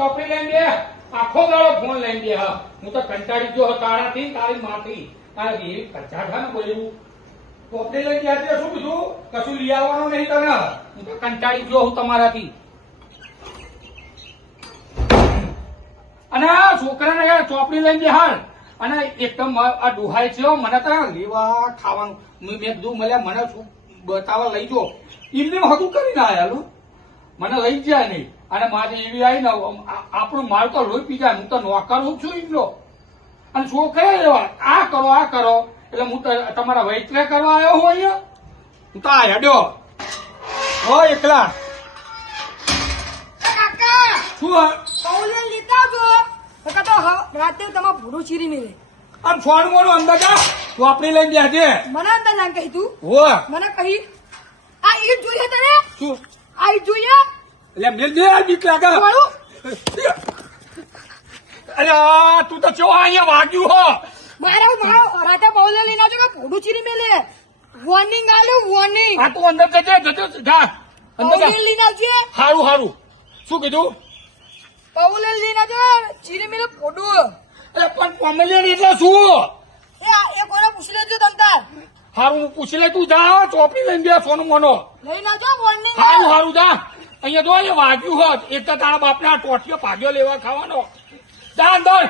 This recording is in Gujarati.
ચોપડી લઈને દે આખો દાડો ફોન લઈને દે હા હું તો કંટાળી ગયો તારાથી તારી માથી તારે એવી કચાઠા ને બોલ્યું ચોપડી લઈને ગયા છે શું કીધું કશું લઈ આવવાનું નહીં તને હું તો કંટાળી ગયો હું તમારાથી અને આ છોકરાને યાર ચોપડી લઈને દે હાલ અને એકદમ આ ડુહાય છે મને તો લેવા ખાવાનું મેં કીધું મળ્યા મને શું બતાવવા લઈ જો એમને હકું કરીને આયા મને લઈ જાય નહીં અને મારી એવી આવી ને આપણું માલ તો લોહી પી જાય હું તો નોકર હું છું એટલો અને છોકરા લેવા આ કરો એટલે હું તો તમારા વૈતરે કરવા આવ્યો હું અહીંયા હું તો આ હેડ્યો હો એકલા શું રાતે તમારે ભૂરું ચીરી મેલે આમ ફોન મોડું અંદર ચોપડી લઈને ગયા છે મને અંદર ના કહી તું હો મને કહી આ ઈટ જોઈએ તને શું આ ઈટ જોઈએ એટલે મેલ દે બીક લાગે અરે તું તો ચો અહીંયા વાગ્યું હો મારા રાતે બહુલે લઈને આવજો કે ભૂરું ચીરી મેલે વોર્નિંગ આલ્યું વોર્નિંગ આ તું અંદર જજે જા અંદર જા બહુલે લઈને આવજે હારું શું કીધું બહુલે લઈને આવજો ચીરી મેલે ફોડું અરે પણ કોમેલિયન એટલે શું એ કોને પૂછી લેજો તમતાર હારું હું પૂછી લે તું જા ચોપડી લઈને ગયા સોનું મનો લઈને આવજો વોર્નિંગ હારું જા અહીંયા જો એ વાગ્યું હોત એક તો તારા બાપના ટોટિયો ભાગ્યો લેવા ખાવાનો જા અંદર